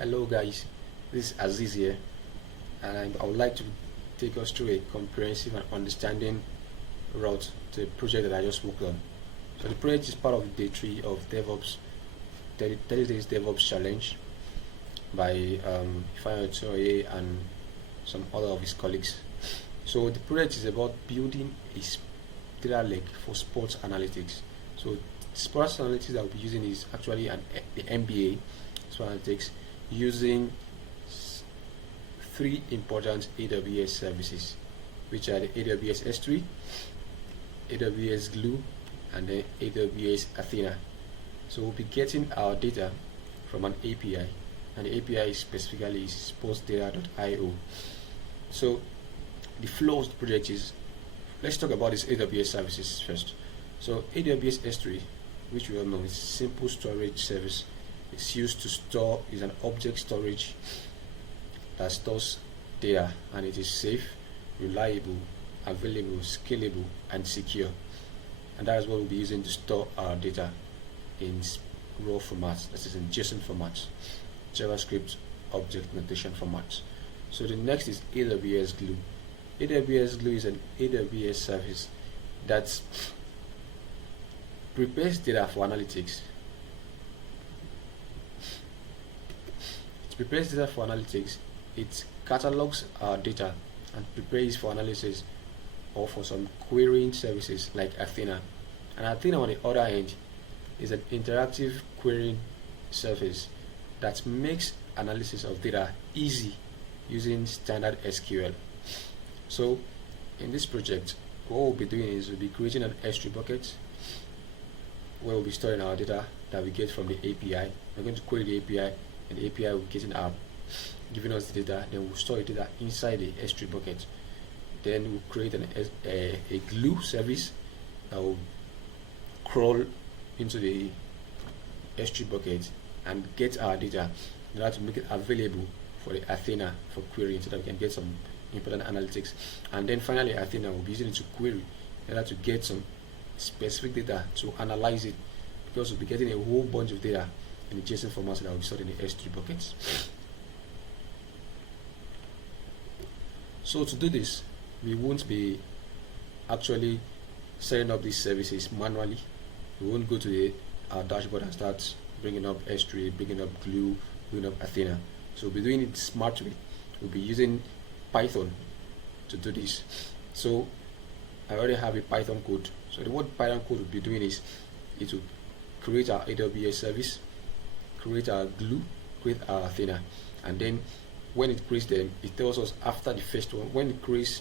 Hello guys, this is Aziz here, and I would like to take us through a comprehensive and understanding route to the project that I just worked on. So the project is part of day 3 of DevOps 30 days DevOps challenge by Ifeanyi and some other of his colleagues. So the project is about building a data lake for sports analytics. So sports analytics that we'll be using is actually the MBA sports analytics using 3 important AWS services, which are the AWS S3, AWS Glue, and the AWS Athena. So we'll be getting our data from an API, and the API specifically is sportsdata.io. So the flow of the project is, let's talk about these AWS services first. So AWS S3, which we all know, is a simple storage service. It's used to store, is an object storage that stores data, and it is safe, reliable, available, scalable, and secure. And that is what we'll be using to store our data in raw formats, that is in JSON formats, JavaScript object notation formats. So the next is AWS Glue. AWS Glue is an AWS service that prepares data for analytics. It catalogs our data and prepares for analysis or for some querying services like Athena. And Athena, on the other hand, is an interactive querying service that makes analysis of data easy using standard SQL. So in this project, what we'll be doing is we'll be creating an S3 bucket where we'll be storing our data that we get from the API. We're going to query the API, and the API will be getting our giving us the data. Then we'll store the data inside the S3 bucket. Then we'll create a glue service that will crawl into the S3 bucket and get our data in order to make it available for the Athena for querying, so that we can get some important analytics. And then finally, Athena will be using it to query in order to get some specific data to analyze it, because we'll be getting a whole bunch of data in the JSON format that will be stored in the S3 buckets. So to do this, we won't be actually setting up these services manually. We won't go to our dashboard and start bringing up S3, bringing up Glue, bringing up Athena. So we'll be doing it smartly. We'll be using Python to do this. So I already have a Python code. So what Python code will be doing is it will create our AWS service, create our Glue, create our Athena, and then when it creates them, it tells us after the first one, when it creates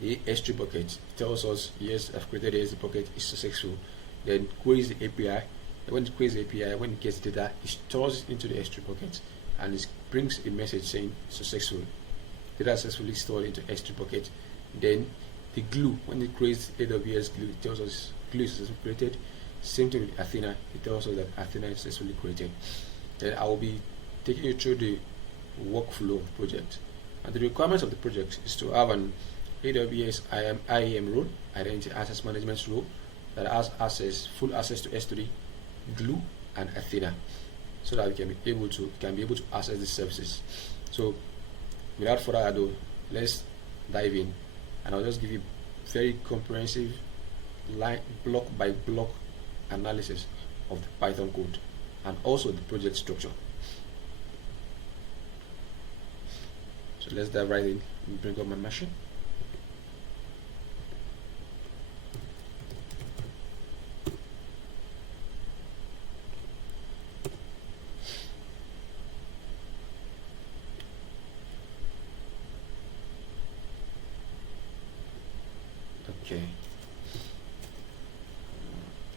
the S3 bucket, it tells us, yes, I've created the S3 bucket, it's successful. Then queries the API, and when it queries the API, when it gets data, it stores it into the S3 bucket, and it brings a message saying successful. Data successfully stored into S3 bucket. Then the Glue, when it creates AWS Glue, it tells us Glue is successfully created. Same thing with Athena, it tells us that Athena is successfully created. Then I will be taking you through the workflow project. And the requirements of the project is to have an AWS IAM role, Identity Access Management role, that has full access to S3, Glue, and Athena, so that we can be able to access these services. So without further ado, let's dive in, and I'll just give you very comprehensive block by block analysis of the Python code and also the project structure. So let's dive right in and bring up my machine. Okay.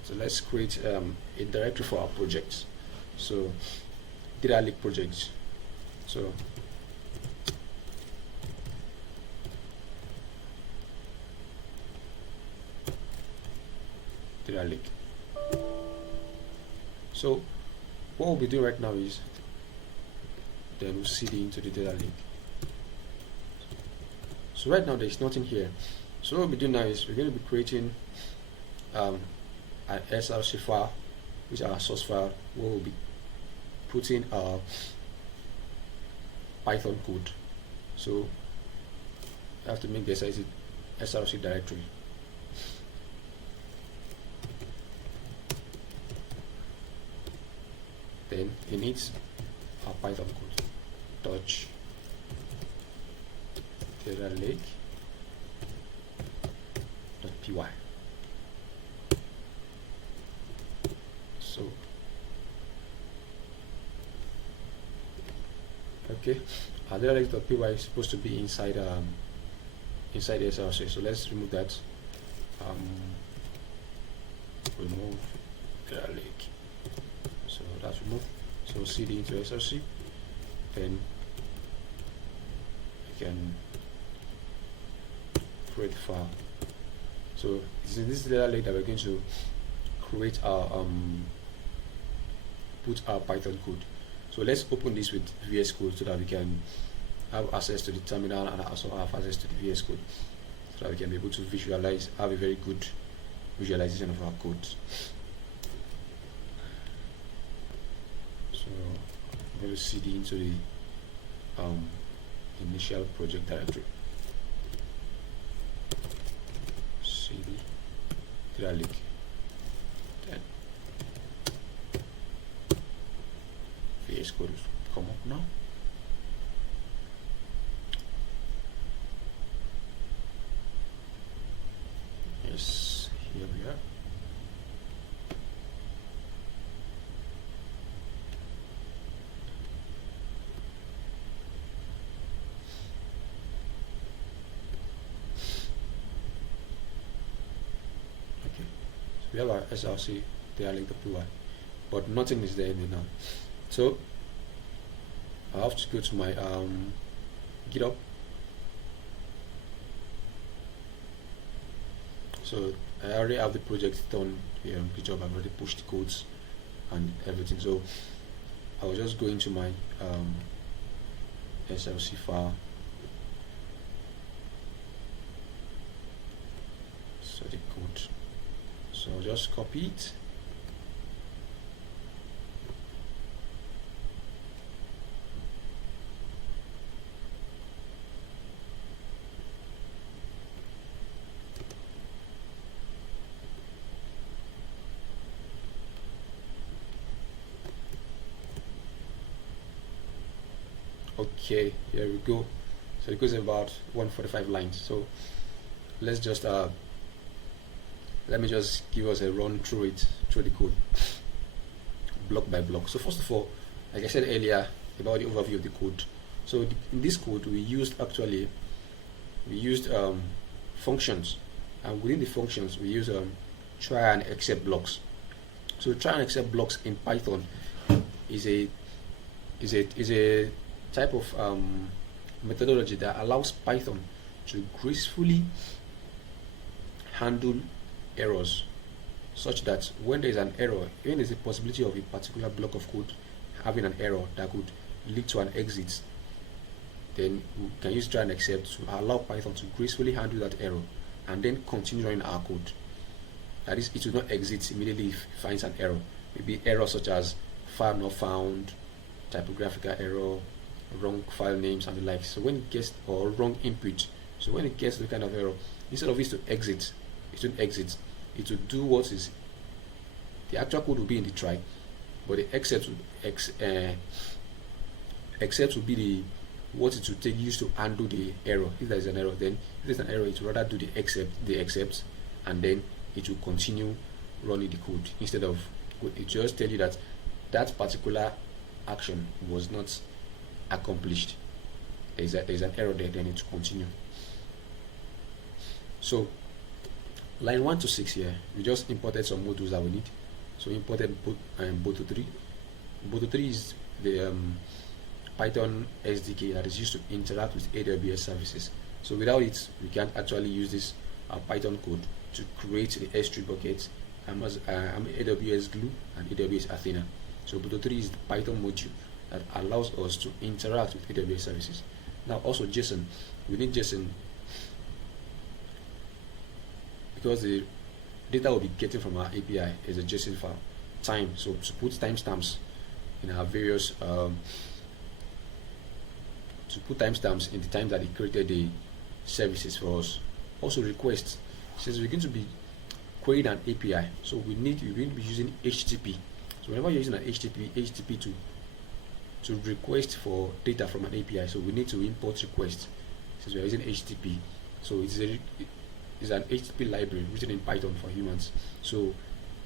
So let's create a directory for our projects. So data lake projects. So data lake. So what we'll be doing right now is then we'll cd into the data lake. So right now there's nothing here. So what we'll be doing now is we're going to be creating an SRC file, which is our source file, where we'll be putting our Python code. So you have to make the src directory. Then it needs our Python code. Touch datalake.py. So okay, our datalake.py is supposed to be inside the src. So let's remove that. Remove datalake. So that's removed. So cd into src. Then you can create the file. So it's in this data lake that we're going to create our put our Python code. So let's open this with VS Code so that we can have access to the terminal and also have access to the VS Code, so that we can be able to have a very good visualization of our code. So I'm going to cd into the initial project directory. cd datalake. Then VS Code will come up now. Yes, here we are. We have our src datalake.py, but nothing is there in it now. So I have to go to my GitHub. So I already have the project done here on GitHub. I've already pushed the codes and everything. So I will just go into my src file. So the code. So I'll just copy it. Okay, here we go. So it goes about 145 lines. So let's just let me just give us a run through the code, block by block. So first of all, like I said earlier about the overview of the code. So in this code we used functions, and within the functions we use try and except blocks. So try and except blocks in Python is a type of methodology that allows Python to gracefully handle errors, such that when there is an error, even there's a possibility of a particular block of code having an error that could lead to an exit, then we can use try and except to allow Python to gracefully handle that error and then continue running our code. That is, it will not exit immediately if it finds an error. Maybe errors such as file not found, typographical error, wrong file names and the like. So when it gets, or wrong input, so when it gets the kind of error, instead of it to exit, it won't exit. It will do what is, the actual code will be in the try, but the except will be the what it will take use to undo the error. If there is an error, then if there's an error, it will rather do the except, and then it will continue running the code. Instead of, it just tell you that that particular action was not accomplished. There's an error there, then it will continue. So line 1 to 6 here, we just imported some modules that we need. So imported Boto3. Boto3 is the Python SDK that is used to interact with AWS services. So without it, we can't actually use this Python code to create the S3 buckets, AWS Glue and AWS Athena. So Boto3 is the Python module that allows us to interact with AWS services. Now also JSON, we need JSON because the data we'll be getting from our API is a JSON file. Time, so to put timestamps in our various to put timestamps in the time that it created the services for us. Also requests, since we're going to be querying an API, so we're going to be using HTTP. So whenever you're using an HTTP to request for data from an API, so we need to import requests since we're using HTTP. So it's an HTTP library written in Python for humans. So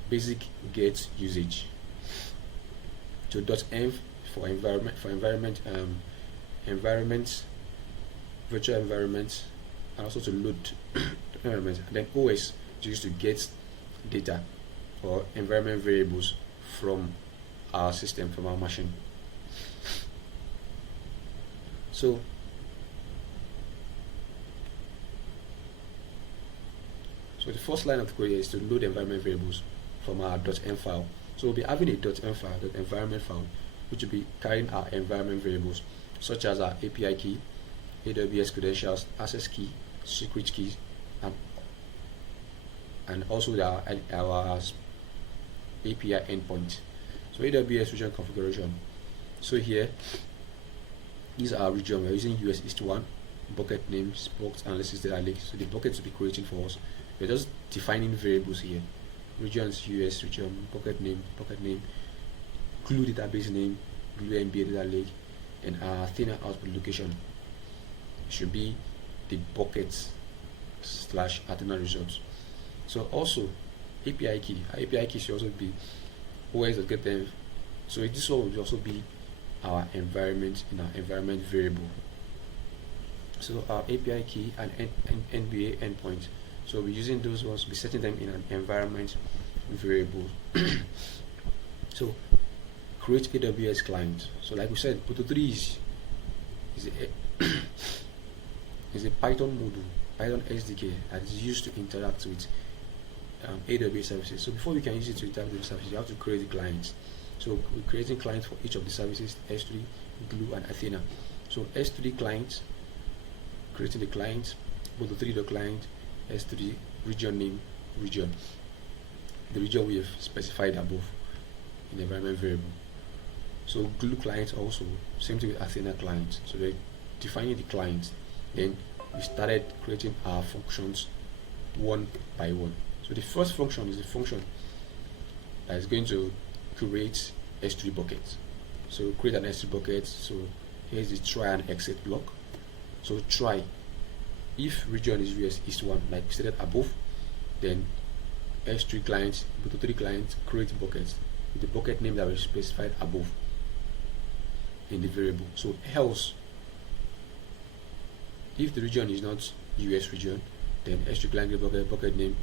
basic get usage. So .env for environment, virtual environments, and also to load environments. And then OS to use to get data or environment variables from our system, from our machine. So the first line of the query is to load environment variables from our .env file. So we'll be having a .env file, .environment file, which will be carrying our environment variables, such as our API key, AWS credentials, access key, secret keys, and also our API endpoint. So AWS region configuration. So here, these are our region. We're using US East 1, bucket names, box analysis data lake. So the buckets will be creating for us. We're just defining variables here. Regions, US region, bucket name, Glue database name, Glue MBA data lake, and our Athena output location should be the buckets / Athena results. So also API key. Our API key should also be OS.getEnv. So this one will also be our environment in our environment variable. So our API key and NBA endpoint. So we're using those ones, we're setting them in an environment variable. So create AWS client. So like we said, Proto 3 is a Python module, Python SDK that is used to interact with AWS services. So before we can use it to interact with the services, you have to create the clients. So we're creating clients for each of the services, S3, Glue, and Athena. So S3 client, creating the client, Proto 3 client, S3 region name, region. The region we have specified above in the environment variable. So Glue client also, same thing with Athena client. So they're defining the client. Then we started creating our functions one by one. So the first function is a function that is going to create S3 buckets. So create an S3 bucket. So here's the try and exit block. So try, if region is US East 1, like we stated above, then S3 client, Proto 3 client, create buckets with the bucket name that we specified above in the variable. So else, if the region is not US region, then S3 client bucket name,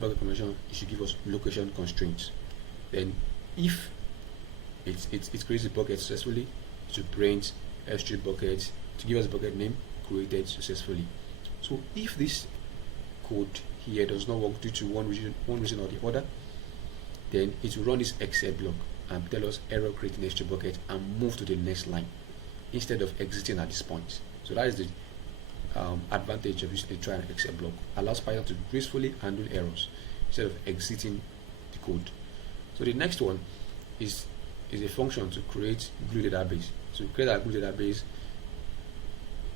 bucket convention, it should give us location constraints. Then if it creates the bucket successfully, it should print S3 buckets to give us a bucket name created successfully. So if this code here does not work due to one reason or the other, then it will run this exit block and tell us error creating S3 bucket and move to the next line instead of exiting at this point. So that is the advantage of using a try and exit block. Allows Python to gracefully handle errors instead of exiting the code. So the next one is a function to create Glue database. So create a Glue database,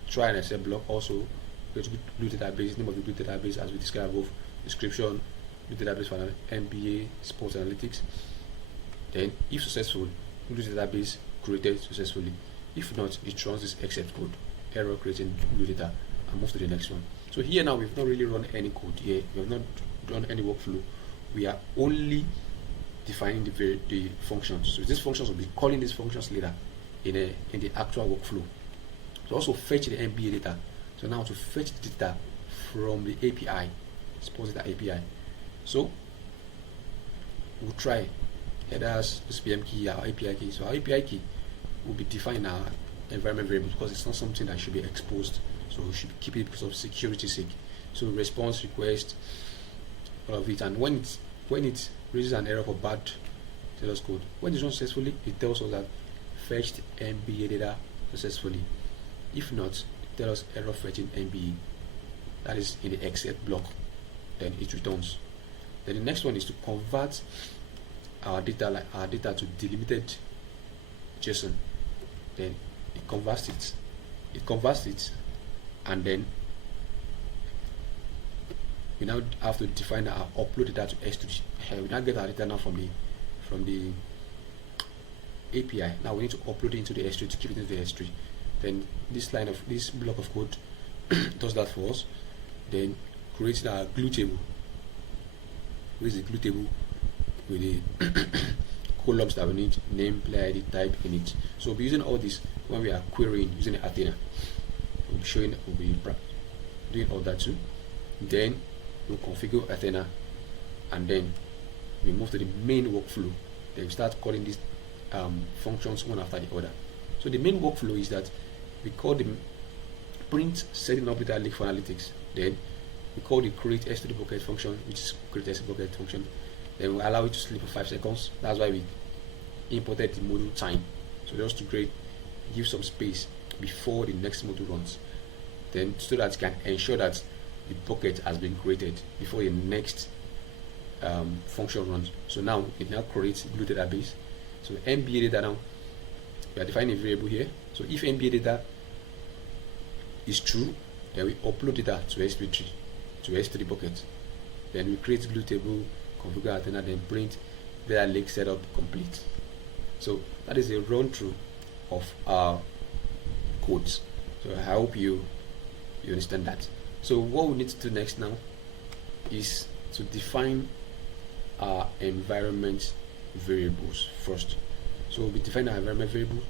try and exit block, also create Glue database, name of the Glue database as we described above, description, Glue database for MBA sports analytics. Then if successful, Glue database created successfully. If not, it runs this except code, error creating Glue data, and move to the next one. So here now we've not really run any code here, we have not done any workflow. We are only defining the functions. So these functions will be calling these functions later in the actual workflow. So also fetch the MBA data. So now to fetch the data from the API, sports data API. So we'll try headers, SPM key, our API key. So our API key will be defined our environment variable because it's not something that should be exposed. So we should keep it because of security sake. So response, request, all of it. And when it raises an error for bad status code, when it's run successfully, it tells us that fetched MBA data successfully. If not, it tells us error fetching MBA. That is in the exit block. Then it returns. Then the next one is to convert our data to delimited JSON. Then it converts it it converts it, and then we now have to define our upload data to S3. We now get our data now from the API. Now we need to upload it into the S3 to keep it into the S3. Then this block of code does that for us. Then creates our glue table. Creates the glue table with the columns that we need, name, player ID, type in it. So we'll be using all this when we are querying using Athena. We'll be doing all that too. Then we'll configure Athena, and then we move to the main workflow. Then we start calling these functions one after the other. So the main workflow is that we call the print setting up data lake for analytics. Then we call the create S3 bucket function, which is create S3 bucket function. Then we allow it to sleep for 5 seconds. That's why we imported the module time. So just to give some space before the next module runs. Then so that it can ensure that the bucket has been created before the next function runs. So now it now creates Glue database. So NBA data now, we are defining a variable here. So if NBA data is true, then we upload data to S3 bucket. Then we create Glue table, configure Athena, then print data lake setup complete. So that is a run through of our codes. So I hope you understand that. So what we need to do next now is to define our environment variables first. So we'll be defining our environment variable.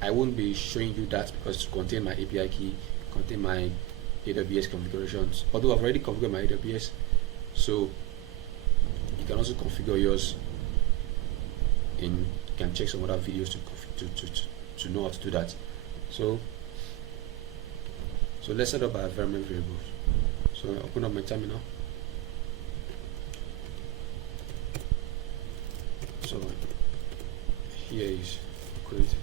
I won't be showing you that because to contain my API key, contain my AWS configurations, although I've already configured my AWS, so you can also configure yours you can check some other videos to know how to do that. So let's set up our environment variables. So I open up my terminal. So here is create.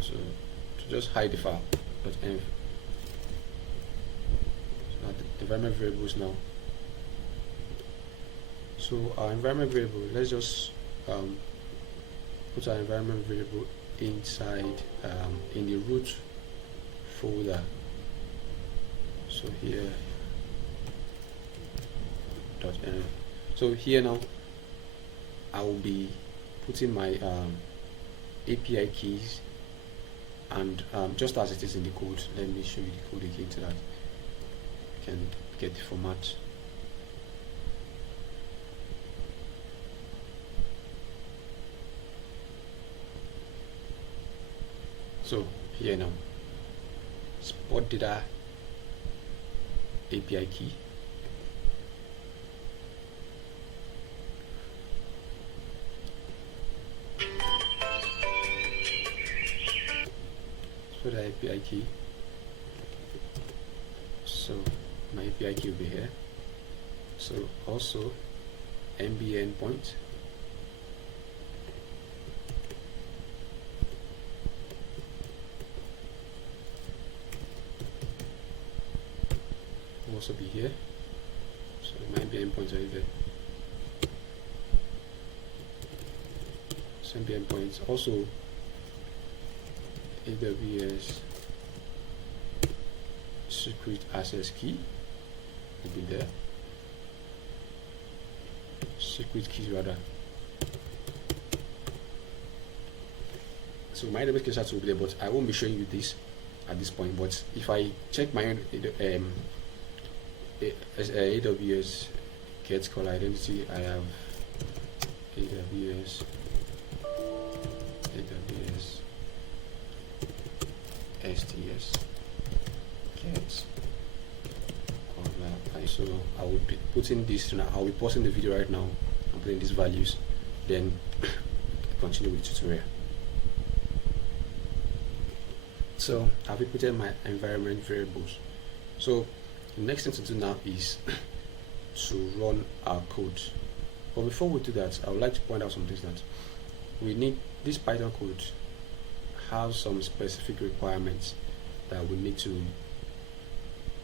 So to just hide the file, .env. So now the environment variables now. So our environment variable, let's just put our environment variable inside in the root folder. So here .env. So here now I will be putting my API keys, and just as it is in the code, let me show you the code again so that you can get the format. So here now, spot data API key. So the API key. So my API key will be here. So also MB endpoint. Will also be here. So my MB endpoints are here. So MB endpoints also. AWS secret access key will be there. Secret keys rather. So my AWS keys will be there, but I won't be showing you this at this point. But if I check my AWS get call identity, I have AWS STS get. So I will be putting this now. I'll be pausing the video right now and putting these values, then continue with the tutorial. So I've inputted my environment variables. So the next thing to do now is to run our code. But before we do that, I would like to point out some things that we need. This Python code have some specific requirements that we need to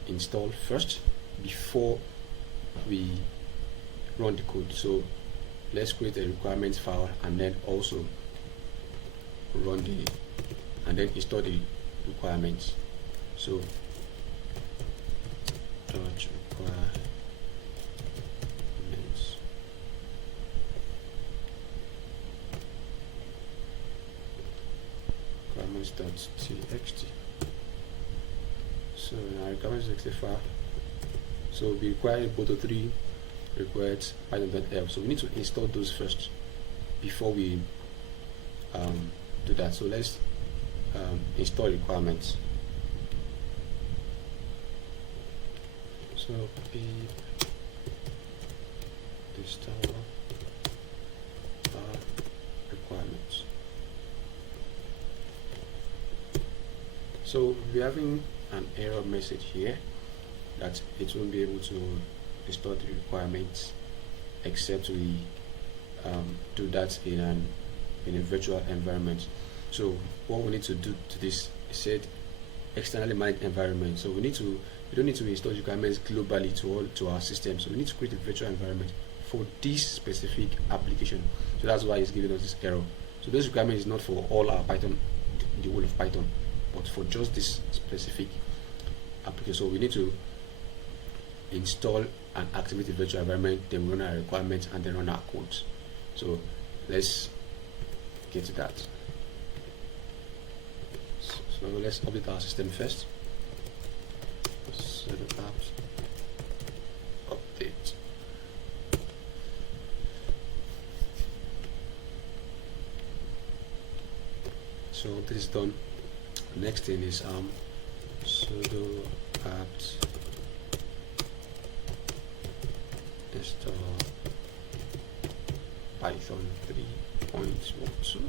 install first before we run the code. So let's create a requirements file and then also run the and then install the requirements. So dot requirements.txt. So now requirements.txt. So we require both 3 requires python.elf. So we need to install those first before we do that. So let's install requirements. So pip install requirements. So we're having an error message here that it won't be able to install the requirements except we do that in a virtual environment. So what we need to do to this is set externally managed environment. So we don't need to install requirements globally to our system. So we need to create a virtual environment for this specific application. So that's why it's giving us this error. So this requirement is not for all our Python, the whole of Python, but for just this specific application. So we need to install and activate the virtual environment, then run our requirements, and then run our codes. So let's get to that. So let's update our system first. Set up apps, update. So this is done. Next thing is sudo apt install Python 3.12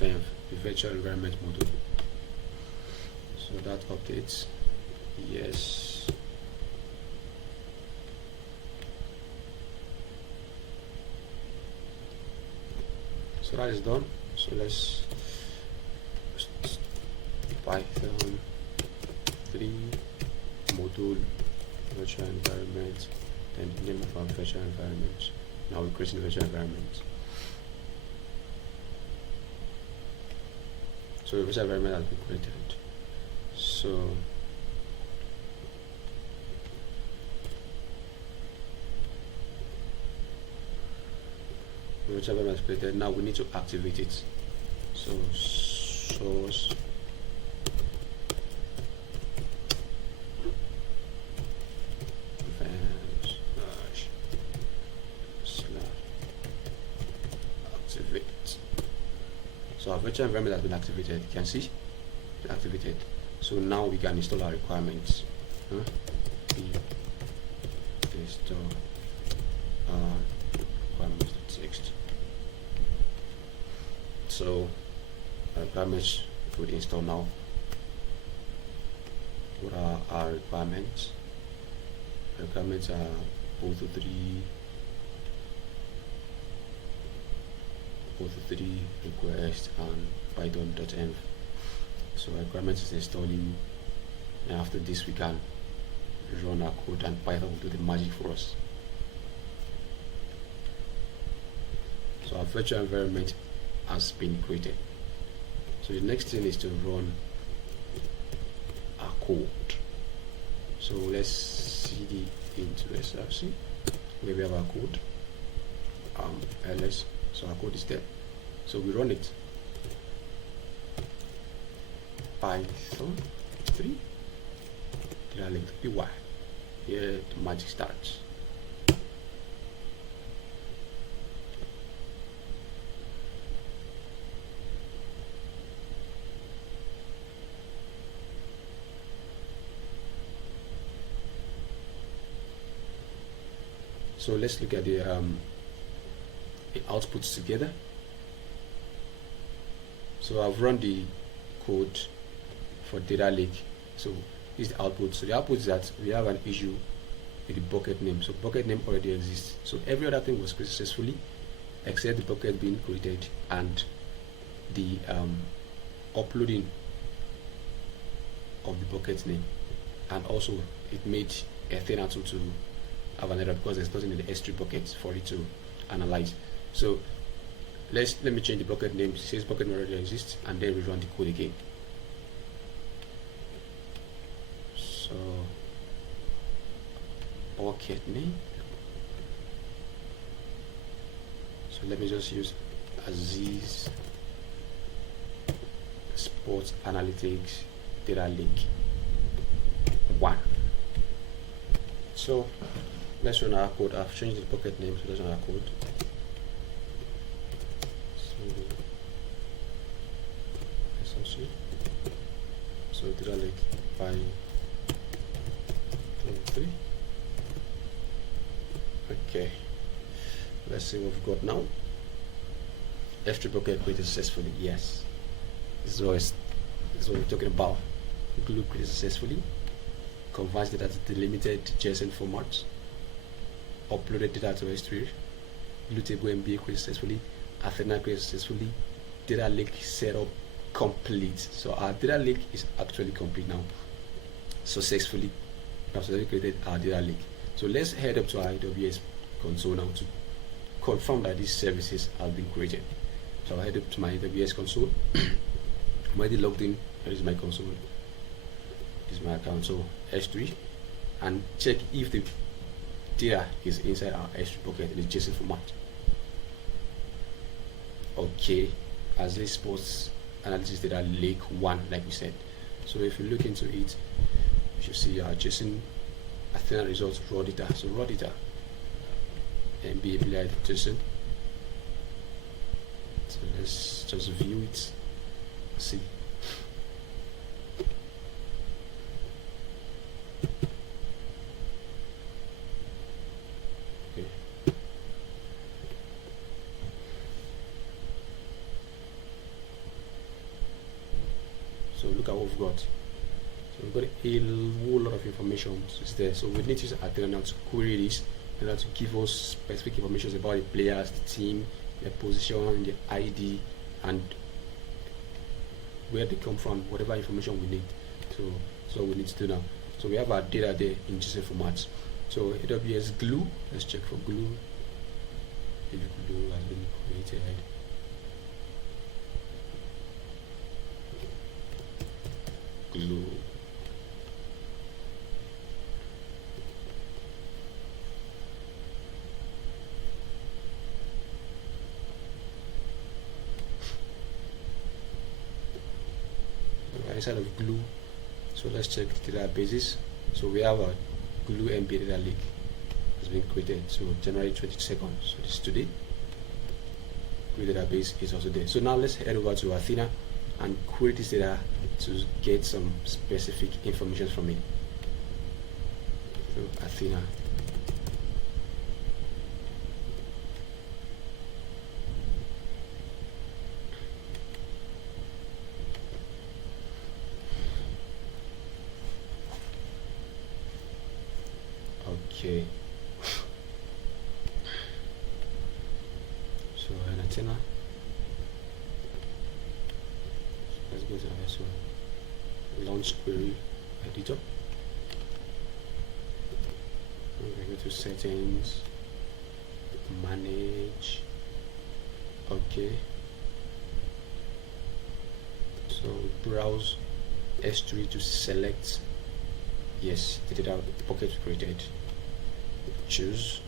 the virtual environment module. So that updates. Yes. So that is done. So let's Python 3 module virtual environment, then the name of our virtual environment. Now we're creating a virtual environment. So the virtual environment has been created. So the virtual environment is created. Now we need to activate it. So source activate. So our virtual environment has been activated. You can see it's activated. So now we can install our requirements. Install our requirements.txt. So our requirements would install now. What are our requirements? Our requirements are both 3 request and python.env. So our requirements is installing, and after this we can run our code and Python will do the magic for us. So our virtual environment has been created. So the next thing is to run our code. So let's cd into src where we have our code, ls. So our code is there. So we run it. Python 3 datalake py. Here the magic starts. So let's look at the outputs together. So I've run the code for datalake. So this is the output. So the output is that we have an issue with the bucket name. So bucket name already exists. So every other thing was created successfully except the bucket being created and the uploading of the bucket name. And also it made Athena to have an error because there's nothing in the S3 bucket for it to analyze. So let me change the bucket name. It says bucket already exists, and then we run the code again. So bucket name. So let me just use Aziz Sports Analytics Data Lake 1. So let's run our code. I've changed the bucket name, so let's run our code. So data lake 5.3. Okay, let's see what we've got now. S3 bucket created successfully. Yes, this is what we're talking about. Glue created successfully. Converts data to delimited JSON format. Uploaded data to S3. Glue table MBA created successfully. Athena created successfully. Data lake setup complete. So our data lake is actually complete now. Successfully, we have created our data lake. So let's head up to our AWS console now to confirm that these services have been created. So I'll head up to my AWS console. I'm already logged in. Here is my console. This is my account. So S3, and check if the data is inside our S3 bucket in the JSON format. Okay, as this sports analytics data lake 1, like we said. So if you look into it, you should see our JSON Athena results raw data. So raw data and be applied JSON. So let's just view it. See. Okay. So look at what we've got. So we've got a whole lot of information is there. So we need to use Athena now to query this in order to give us specific information about the players, the team, their position, the ID, and where they come from, whatever information we need. So we need to do now. So we have our data there in JSON formats. So AWS Glue, let's check for Glue. If Glue has been created. Glue. Inside of Glue, so let's check the databases. So we have a Glue MB data lake has been created. So January 22nd. So this is today. Glue database is also there. So now let's head over to Athena and query this data to get some specific information from it. So Athena. Okay. So an Athena. Let's go to the next one. Launch query editor. We go to settings, manage. Okay. So browse S3 to select. Yes, the data bucket created. Choose.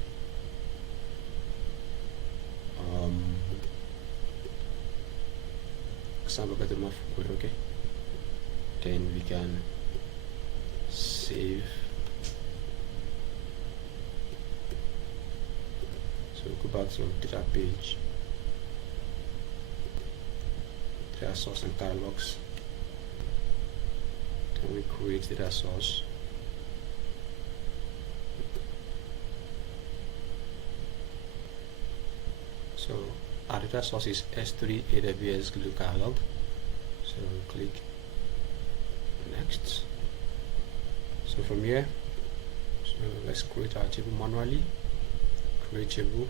Example bucket enough code. Okay. Then we can save. So go back to data page, data source and catalogs. Then we create data source. So our data source is S3 AWS Glue catalog. So click next. So from here, so let's create our table manually. Create table.